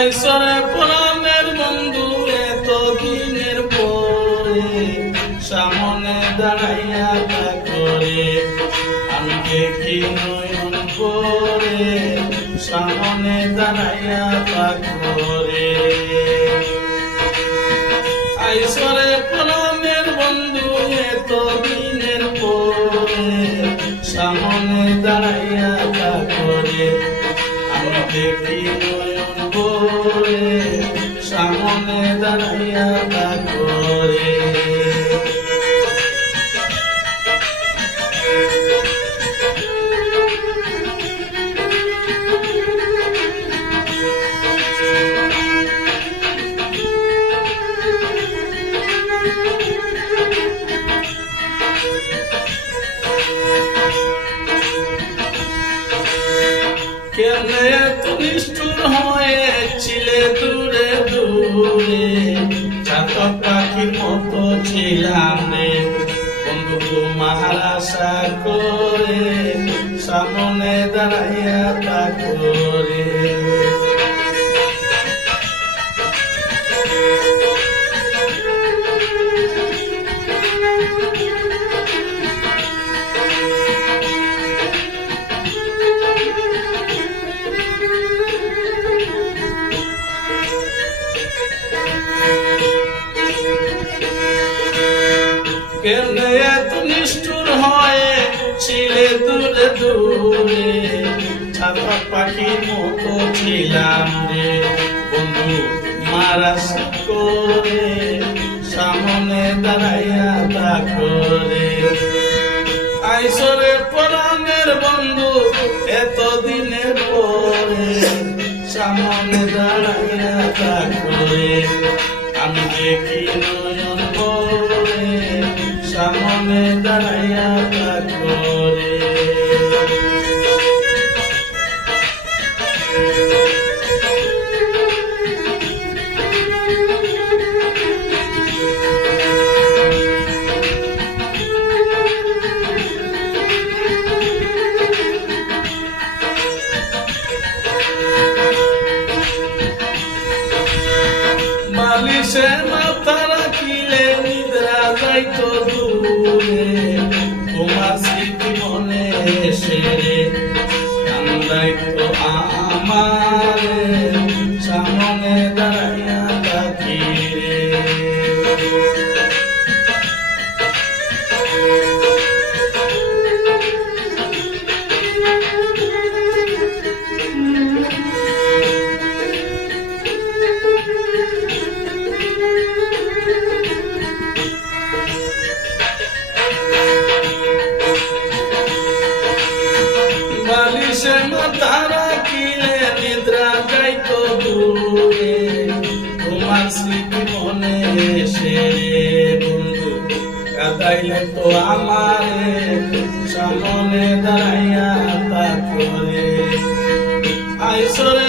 আইসরে পুরাণের বন্ধু এত দিনের পরে, সামনে দাঁড়াইয়া করে। আমি দেখি নয়ন করে, সামনে দাঁড়াইয়া করে। আইসরে পুরাণের বন্ধু এত দিনের পরে, সামনে দাঁড়াইয়া করে। আমি দেখি নয়ন করে সামনে দাঁড়াইয়া তা করে। কেমনে এত নিষ্ঠুর হয়েছিলে দূরে দূরে চাতক পাখির মতো ছিলাম রে বন্ধু তোমার আশা করে কেমনে এত নিষ্ঠুর হয়ে ছিলে দূরে দূরে। ছাতক পাখির মতো ছিলাম রে। বন্ধু মারাস করে, সামনে দাঁড়াইয়া তা করে। আইসরে পরাণের বন্ধু এত দিনের পরে, সামনে দাঁড়াইয়া দেখি নয়ন করে সামনে দাঁড়াইয়া নিদ্রা যাইতো দূরে তোমার স্মৃতি মনে এসে রে কান্দাইতো আমার সামনে দাঁড়াইয়া বালিশে মাথা রাখিলে নিদ্রা যাইতো দূরে। তোমার স্মৃতি মনে এসে বন্ধু, কাদাইলে তো আমার, সামনে দাঁড়াইয়া তা করে। আইসরে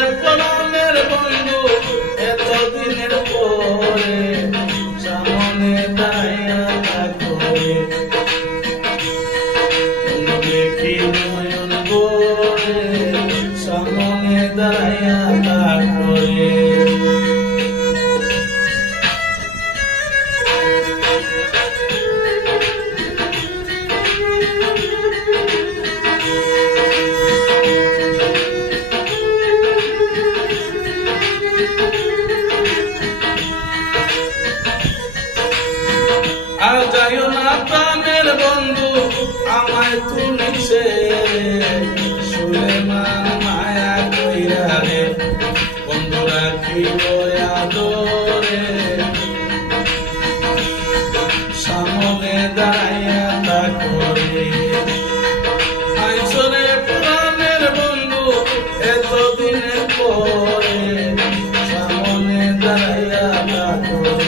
আর যাইও না প্রাণের বন্ধু, আমায় তুলেছে সুলেমান মায়া কইরা রে বন্ধু রাখিব আদরে। সামনে দাঁড়াইয়া তা করে। আইসরে প্রাণের বন্ধু, এতদিনের পরে। সামনে দাঁড়াইয়া তা করে।